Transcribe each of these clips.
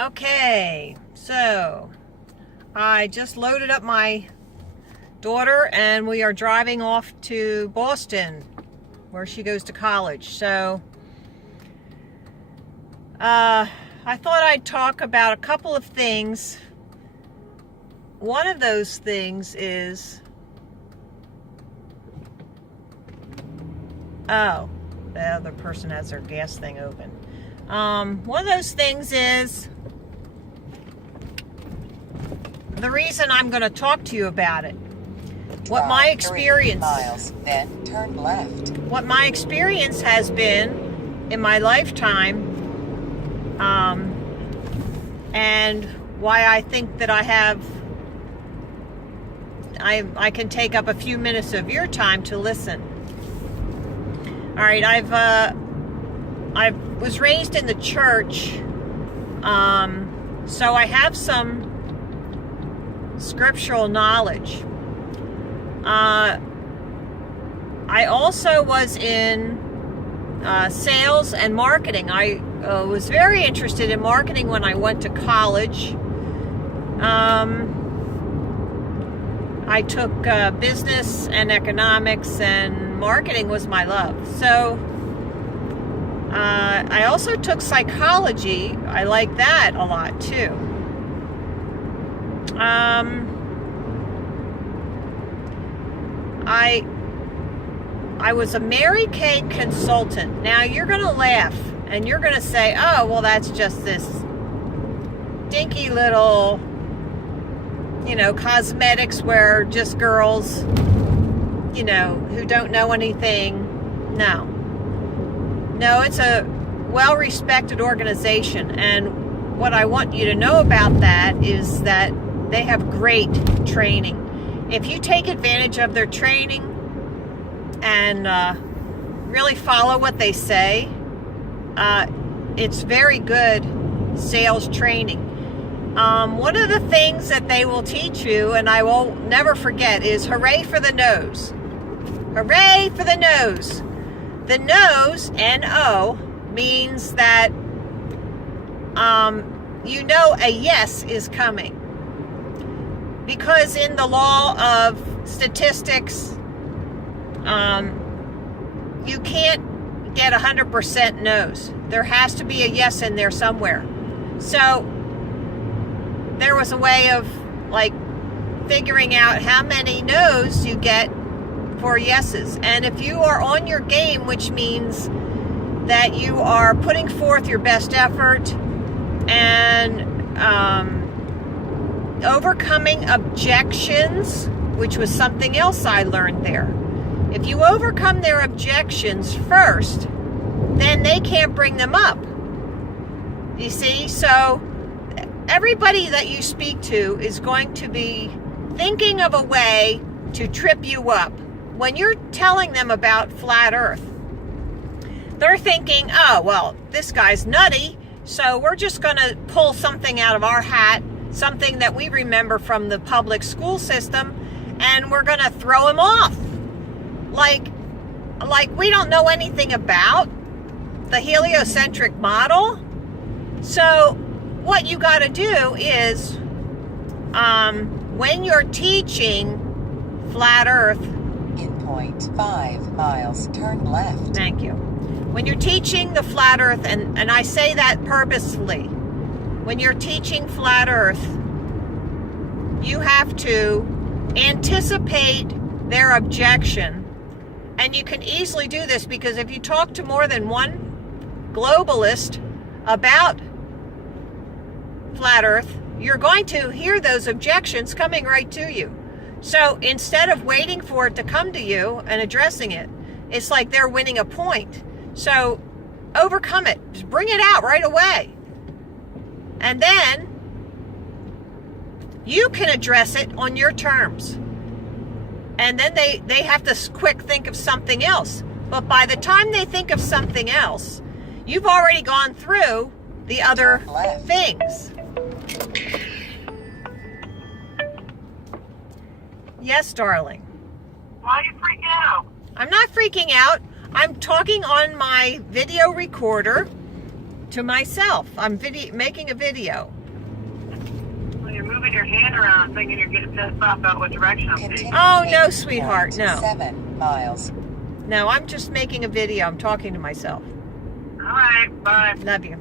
Okay, so I just loaded up my daughter and we are driving off to Boston where she goes to college. So I thought I'd talk about a couple of things. One of those things is, oh, the other person has their gas thing open. One of those things is the reason I'm going to talk to you about it. What my experience, 3 miles, then turn left. What my experience has been in my lifetime, and why I think that I can take up a few minutes of your time to listen. All right, I was raised in the church, so I have some scriptural knowledge. I also was in sales and marketing. I was very interested in marketing when I went to college. I took business and economics, and marketing was my love. So I also took psychology. I like that a lot too. I was a Mary Kay consultant. Now you're going to laugh and you're going to say, oh, well, that's just this dinky little, cosmetics where just girls, who don't know anything. No, it's a well-respected organization. And what I want you to know about that is that they have great training. If you take advantage of their training and really follow what they say, it's very good sales training. One of the things that they will teach you, and I will never forget, is hooray for the nose. Hooray for the nose. The nose, N-O, means that a yes is coming. Because in the law of statistics, you can't get 100% no's. There has to be a yes in there somewhere. So there was a way of figuring out how many no's you get for yeses. And if you are on your game, which means that you are putting forth your best effort and overcoming objections, which was something else I learned there. If you overcome their objections first, then they can't bring them up. You see? So everybody that you speak to is going to be thinking of a way to trip you up. When you're telling them about flat Earth, they're thinking, oh, well, this guy's nutty, so we're just going to pull something out of our hat, something that we remember from the public school system, and we're going to throw him off. Like we don't know anything about the heliocentric model. So what you got to do is, when you're teaching flat Earth, in 0.5 miles, turn left. Thank you. When you're teaching the flat Earth, and I say that purposely, when you're teaching flat Earth, you have to anticipate their objection. And you can easily do this because if you talk to more than one globalist about flat Earth, you're going to hear those objections coming right to you. So instead of waiting for it to come to you and addressing it, it's like they're winning a point. So overcome it. Just bring it out right away. And then you can address it on your terms. And then they have to quick think of something else. But by the time they think of something else, you've already gone through the other things. Yes, darling. Why are you freaking out? I'm not freaking out. I'm talking on my video recorder To myself. I'm making a video. Well, you're moving your hand around thinking you're getting pissed off about what direction I'm taking. Continue Oh, no, sweetheart, no. 7 miles. No, I'm just making a video. I'm talking to myself. All right, bye. Love you.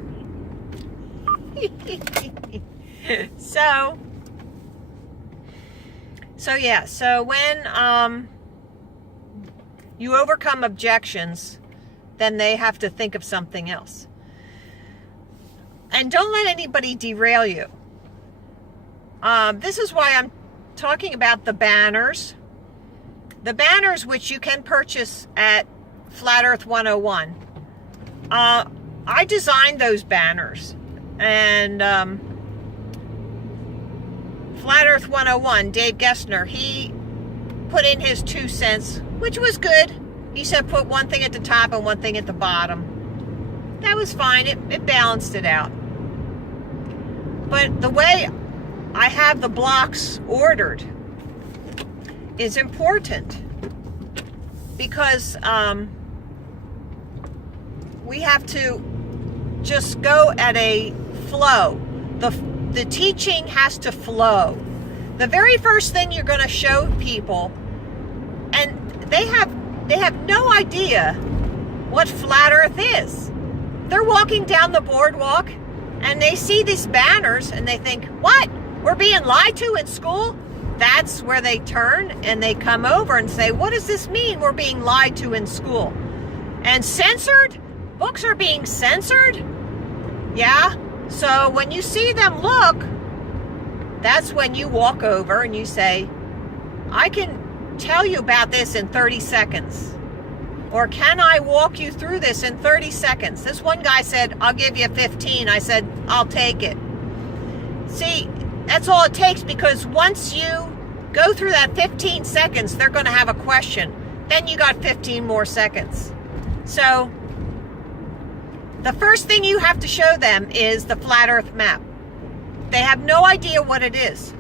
So yeah, so when you overcome objections, then they have to think of something else. And don't let anybody derail you. This is why I'm talking about the banners. The banners which you can purchase at Flat Earth 101. I designed those banners. And Flat Earth 101, Dave Gessner, he put in his 2 cents, which was good. He said put one thing at the top and one thing at the bottom. That was fine. It balanced it out. But the way I have the blocks ordered is important because we have to just go at a flow. The teaching has to flow. The very first thing you're going to show people, and they have no idea what flat Earth is. They're walking down the boardwalk and they see these banners and they think, what? We're being lied to in school? That's where they turn and they come over and say, what does this mean we're being lied to in school? And censored? Books are being censored? Yeah? So when you see them look, that's when you walk over and you say, I can tell you about this in 30 seconds. Or can I walk you through this in 30 seconds? This one guy said, I'll give you 15. I said, I'll take it. See, that's all it takes, because once you go through that 15 seconds, they're going to have a question. Then you got 15 more seconds. So the first thing you have to show them is the flat Earth map. They have no idea what it is.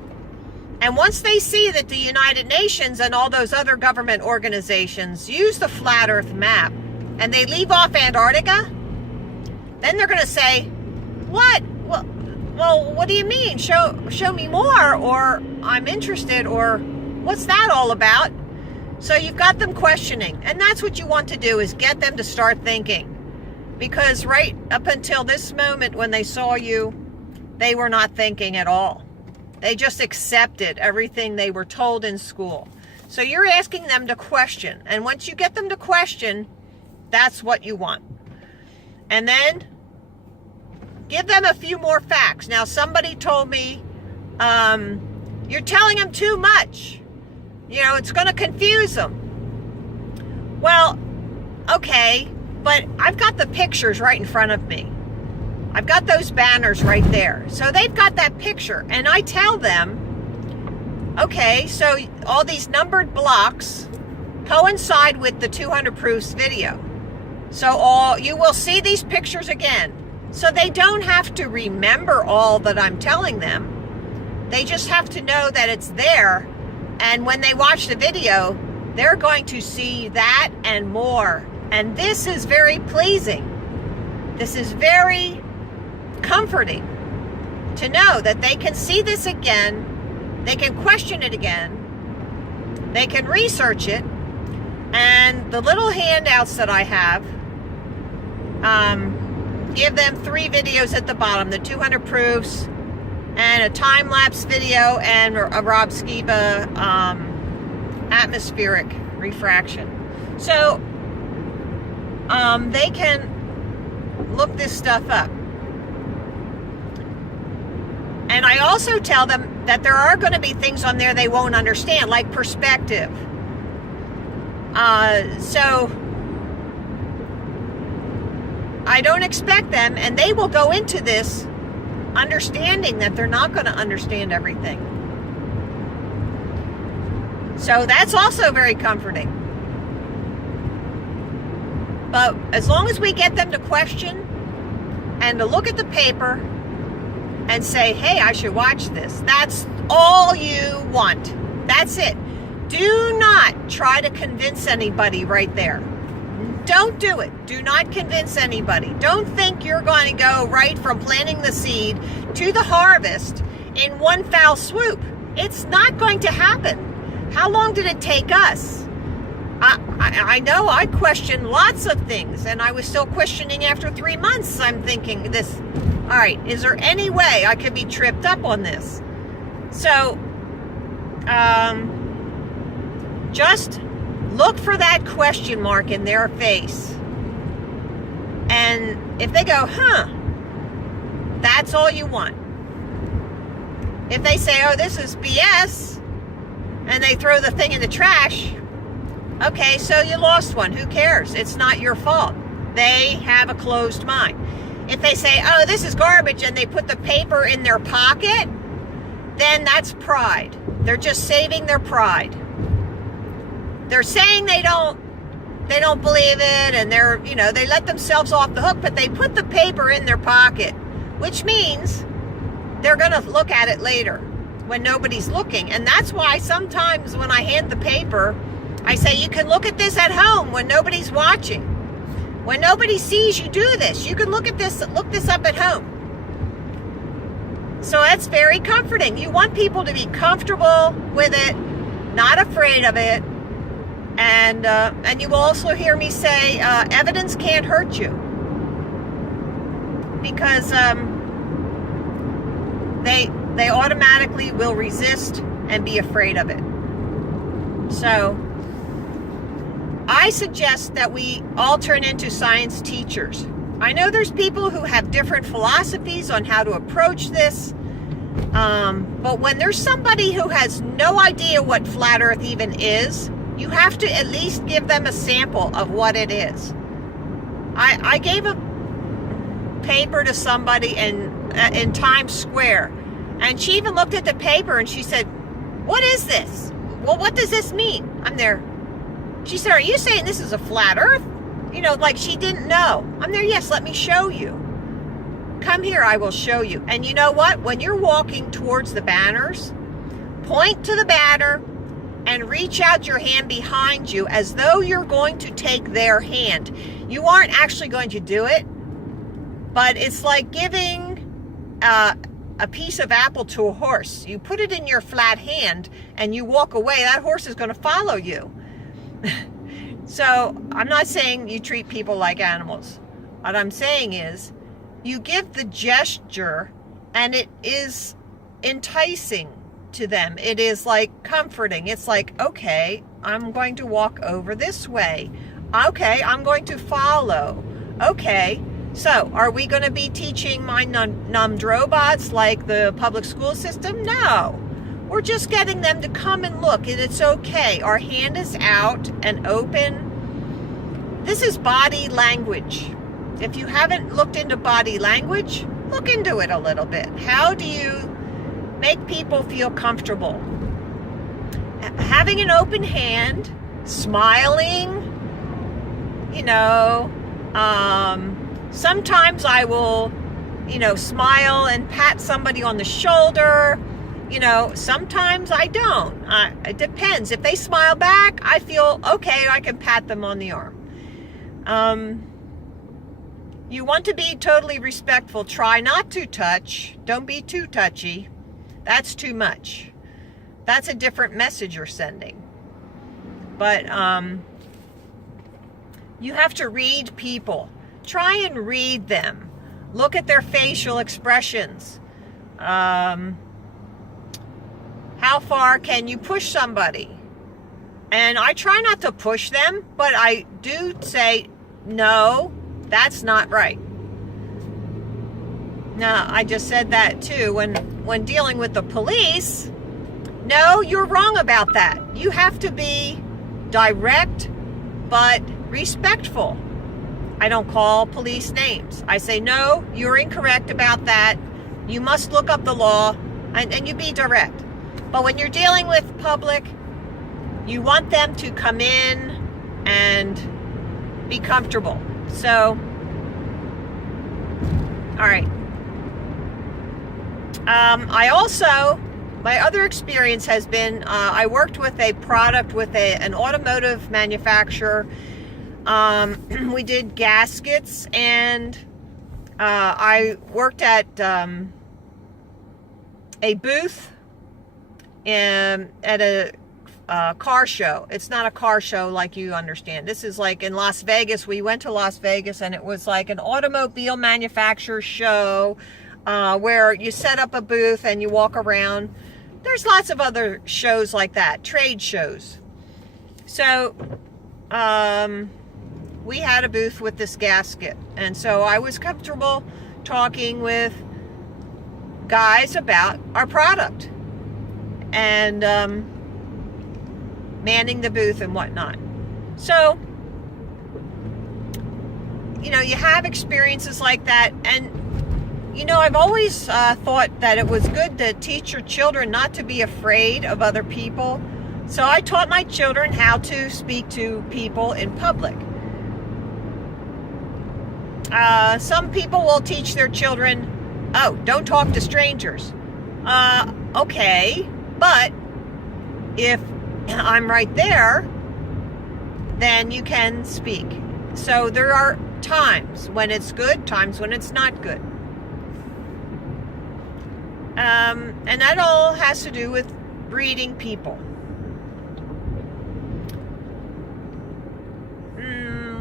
And once they see that the United Nations and all those other government organizations use the flat Earth map and they leave off Antarctica, then they're going to say, what? Well, what do you mean? Show me more, or I'm interested, or what's that all about? So you've got them questioning. And that's what you want to do, is get them to start thinking. Because right up until this moment when they saw you, they were not thinking at all. They just accepted everything they were told in school. So you're asking them to question. And once you get them to question, that's what you want. And then give them a few more facts. Now, somebody told me, you're telling them too much. You know, it's going to confuse them. Well, okay, but I've got the pictures right in front of me. I've got those banners right there. So they've got that picture. And I tell them, okay, so all these numbered blocks coincide with the 200 Proofs video. So you will see these pictures again. So they don't have to remember all that I'm telling them. They just have to know that it's there. And when they watch the video, they're going to see that and more. And this is very pleasing. This is very comforting to know that they can see this again, they can question it again, they can research it. And the little handouts that I have give them 3 videos at the bottom, the 200 Proofs and a time-lapse video and a Rob Skiba atmospheric refraction. So they can look this stuff up. And I also tell them that there are going to be things on there they won't understand, like perspective. So I don't expect them, and they will go into this understanding that they're not going to understand everything. So that's also very comforting. But as long as we get them to question and to look at the paper and say, hey, I should watch this. That's all you want. That's it. Do not try to convince anybody right there. don't do it. Do not convince anybody. Don't think you're going to go right from planting the seed to the harvest in one foul swoop. It's not going to happen. How long did it take us? I know I questioned lots of things, and I was still questioning after 3 months. I'm thinking this, all right, is there any way I could be tripped up on this? So, just look for that question mark in their face. And if they go, that's all you want. If they say, oh, this is BS, and they throw the thing in the trash, okay, so you lost one. Who cares? It's not your fault. They have a closed mind. If they say, oh, this is garbage, and they put the paper in their pocket, then that's pride. They're just saving their pride. They're saying they don't believe it, and they let themselves off the hook, but they put the paper in their pocket, which means they're going to look at it later when nobody's looking. And that's why sometimes when I hand the paper, I say, you can look at this at home when nobody's watching. When nobody sees you do this, you can look this up at home. So that's very comforting. You want people to be comfortable with it, not afraid of it. And you will also hear me say, evidence can't hurt you. Because they automatically will resist and be afraid of it. So I suggest that we all turn into science teachers. I know there's people who have different philosophies on how to approach this. But when there's somebody who has no idea what flat Earth even is, you have to at least give them a sample of what it is. I gave a paper to somebody in Times Square, and she even looked at the paper and she said, what is this? Well, what does this mean? I'm there. She said, are you saying this is a flat Earth? Like she didn't know. I'm there, yes, let me show you. Come here, I will show you. And you know what? When you're walking towards the banners, point to the banner and reach out your hand behind you as though you're going to take their hand. You aren't actually going to do it, but it's like giving a piece of apple to a horse. You put it in your flat hand and you walk away. That horse is going to follow you. So I'm not saying you treat people like animals. What I'm saying is you give the gesture and it is enticing to them. It is like comforting. It's like, okay, I'm going to walk over this way. Okay, I'm going to follow. Okay, so are we going to be teaching mind-numbed robots like the public school system? No. We're just getting them to come and look, and it's okay. Our hand is out and open. This is body language. If you haven't looked into body language, look into it a little bit. How do you make people feel comfortable? Having an open hand, smiling, sometimes I will, smile and pat somebody on the shoulder. Sometimes I don't. It depends. If they smile back, I feel okay, I can pat them on the arm. You want to be totally respectful. Try not to touch. Don't be too touchy. That's too much. That's a different message you're sending. But you have to read people. Try and read them. Look at their facial expressions. How far can you push somebody? And I try not to push them, but I do say, no, that's not right. Now, I just said that too. When dealing with the police, no, you're wrong about that. You have to be direct, but respectful. I don't call police names. I say, no, you're incorrect about that. You must look up the law, and you be direct. But when you're dealing with public, you want them to come in and be comfortable. So, all right. My other experience has been, I worked with a product with an automotive manufacturer We did gaskets, and I worked at a booth at a car show. It's not a car show like you understand. This is like in Las Vegas. We went to Las Vegas, and it was like an automobile manufacturer show where you set up a booth and you walk around. There's lots of other shows like that, trade shows. So we had a booth with this gasket, and so I was comfortable talking with guys about our product and manning the booth and whatnot. So, you know, you have experiences like that. And, you know, I've always thought that it was good to teach your children not to be afraid of other people. So I taught my children how to speak to people in public. Some people will teach their children, oh, don't talk to strangers. Okay, but if I'm right there, then you can speak. So there are times when it's good, times when it's not good. And that all has to do with reading people.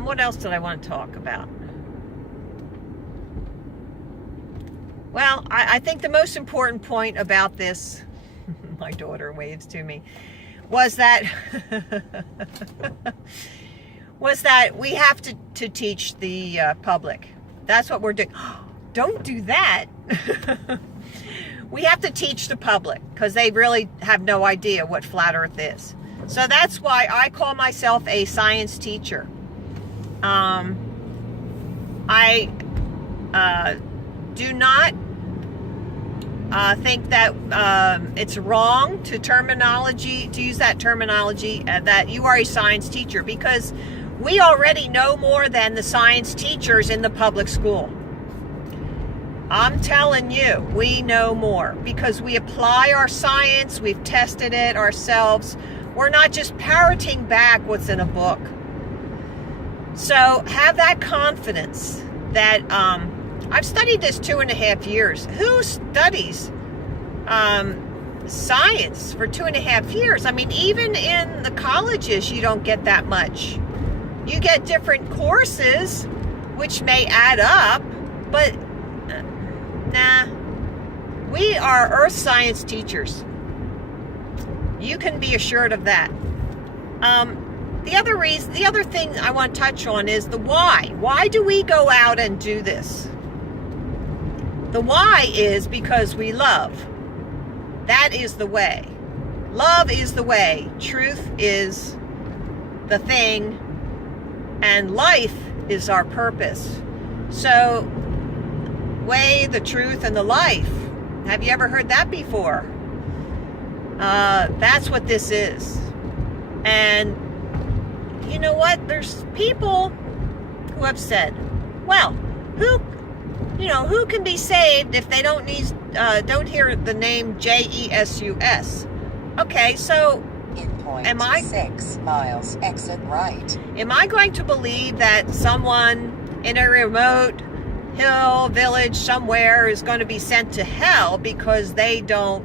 What else did I want to talk about? Well, I think the most important point about this, my daughter waves to me, was that we have to teach the public. That's what we're doing. Don't do that. We have to teach the public because they really have no idea what flat Earth is. So that's why I call myself a science teacher. I do not think that it's wrong to use that terminology that you are a science teacher, because we already know more than the science teachers in the public school. I'm telling you, we know more because we apply our science, we've tested it ourselves. We're not just parroting back what's in a book. So have that confidence that I've studied this 2.5 years. Who studies science for 2.5 years? I mean, even in the colleges, you don't get that much. You get different courses, which may add up, but nah. We are earth science teachers. You can be assured of that. The other thing I want to touch on is the why. Why do we go out and do this? The why is because we love. That is the way. Love is the way. Truth is the thing. And life is our purpose. So, way, the truth, and the life. Have you ever heard that before? That's what this is. And you know what? There's people who have said, well, who can be saved if they don't hear the name Jesus? Okay, so am I 6 miles exit right? Am I going to believe that someone in a remote hill village somewhere is going to be sent to hell because they don't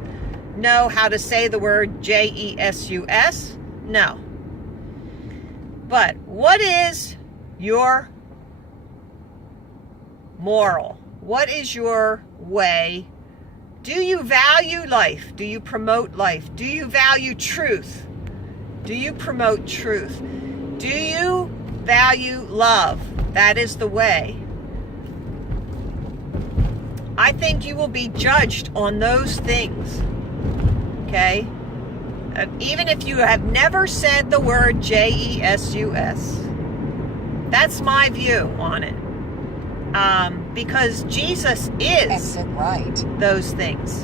know how to say the word Jesus? No. But what is your moral? What is your way? Do you value life? Do you promote life? Do you value truth? Do you promote truth? Do you value love? That is the way. I think you will be judged on those things. Okay? Even if you have never said the word Jesus. That's my view on it. Because Jesus is exit right. Those things.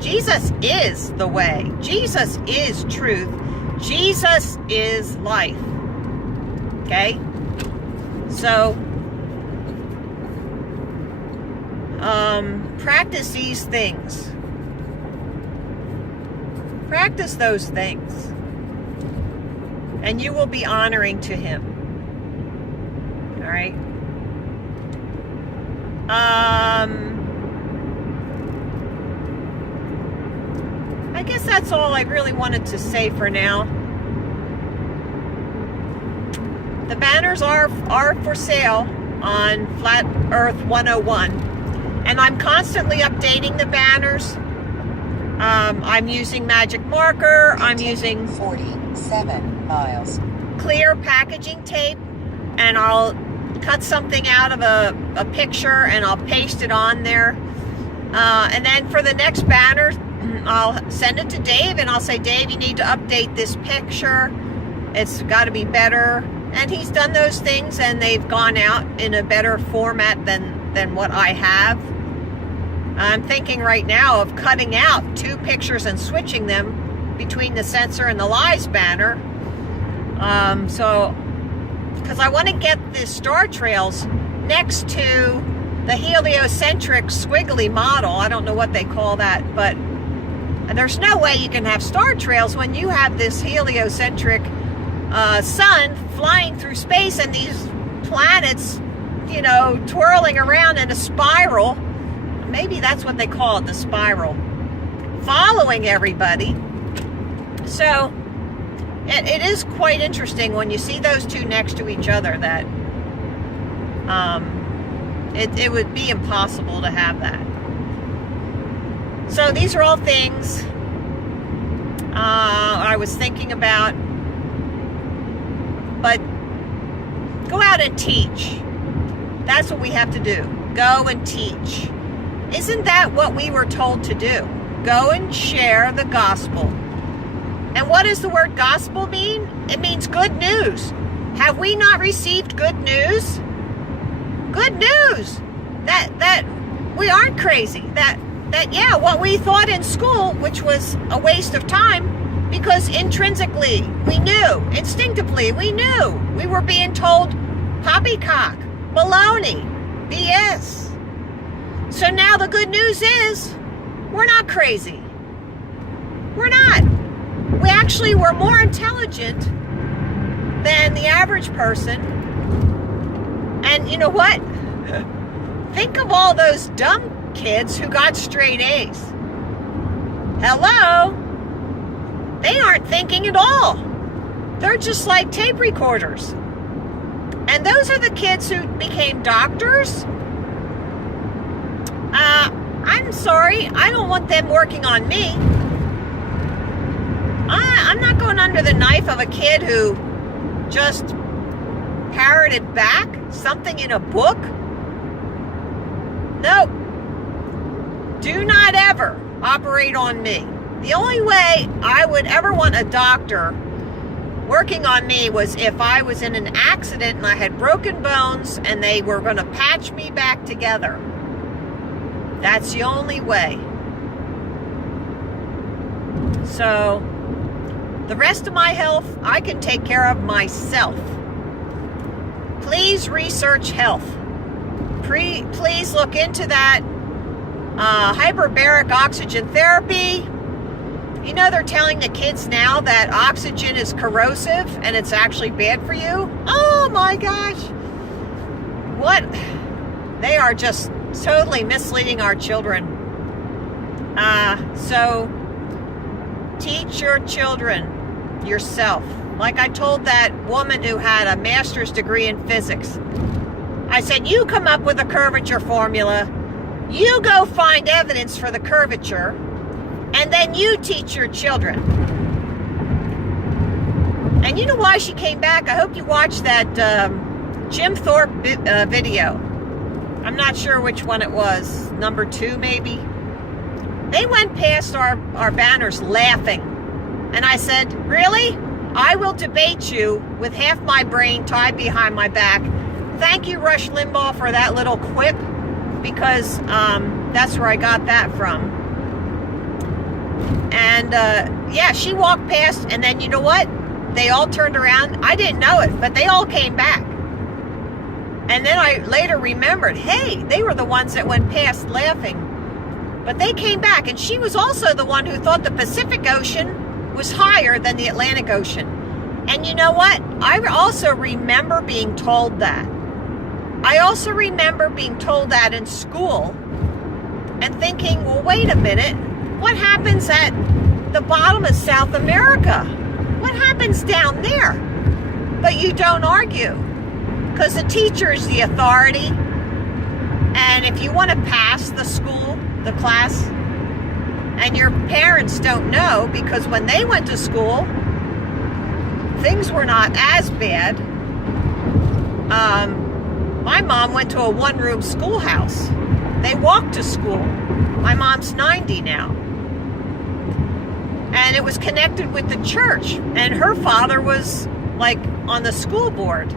Jesus is the way. Jesus is truth. Jesus is life. Okay? So, practice these things. Practice those things. And you will be honoring to Him. All right. I guess that's all I really wanted to say for now. The banners are for sale on Flat Earth 101, and I'm constantly updating the banners. I'm using magic marker. I'm using 47 miles. clear packaging tape, and I'll cut something out of a picture and I'll paste it on there. And then for the next banner, I'll send it to Dave and I'll say, Dave, you need to update this picture. It's got to be better. And he's done those things and they've gone out in a better format than what I have. I'm thinking right now of cutting out 2 pictures and switching them between the Censor and the Lies banner. Because I want to get the star trails next to the heliocentric squiggly model. I don't know what they call that, but there's no way you can have star trails when you have this heliocentric sun flying through space and these planets, you know, twirling around in a spiral. Maybe that's what they call it, the spiral, following everybody. So it is quite interesting when you see those 2 next to each other that it would be impossible to have that. So these are all things I was thinking about. But go out and teach. That's what we have to do. Go and teach. Isn't that what we were told to do? Go and share the gospel. And what does the word gospel mean? It means good news. Have we not received good news? Good news that we aren't crazy. That yeah, what we thought in school, which was a waste of time, because intrinsically we knew, instinctively we knew, we were being told poppycock, baloney, BS. So now the good news is we're not crazy. We're not. We actually were more intelligent than the average person. And you know what? Think of all those dumb kids who got straight A's. Hello? They aren't thinking at all. They're just like tape recorders. And those are the kids who became doctors. I'm sorry, I don't want them working on me. I'm not going under the knife of a kid who just parroted back something in a book. Nope. Do not ever operate on me. The only way I would ever want a doctor working on me was if I was in an accident and I had broken bones and they were going to patch me back together. That's the only way. So, the rest of my health, I can take care of myself. Please research health. Please look into that hyperbaric oxygen therapy. You know, they're telling the kids now that oxygen is corrosive and it's actually bad for you. Oh my gosh. What? They are just totally misleading our children. So teach your children yourself. Like I told that woman who had a master's degree in physics. I said, you come up with a curvature formula. You go find evidence for the curvature. And then you teach your children. And you know why she came back? I hope you watched that Jim Thorpe video. I'm not sure which one it was. Number 2, maybe. They went past our banners laughing. And I said, really? I will debate you with half my brain tied behind my back. Thank you, Rush Limbaugh, for that little quip. Because that's where I got that from. And yeah, she walked past, and then you know what? They all turned around. I didn't know it, but they all came back. And then I later remembered, hey, they were the ones that went past laughing. But they came back, and she was also the one who thought the Pacific Ocean was higher than the Atlantic Ocean. And you know what? I also remember being told that. I also remember being told that in school and thinking, well, wait a minute, what happens at the bottom of South America? What happens down there? But you don't argue, because the teacher is the authority. And if you want to pass the school, the class, and your parents don't know, because when they went to school, things were not as bad. My mom went to a one-room schoolhouse. They walked to school. My mom's 90 now. And it was connected with the church. And her father was like on the school board.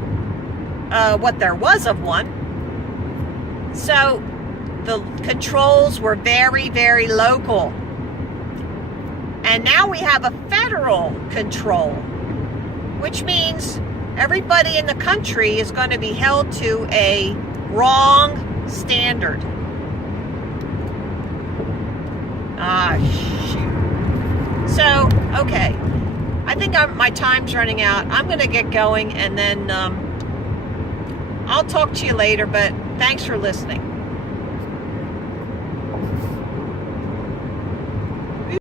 What there was of one. So the controls were very, very local. And now we have a federal control, which means everybody in the country is going to be held to a wrong standard. Shoot. So, okay. I think my time's running out. I'm going to get going, and then I'll talk to you later, but thanks for listening.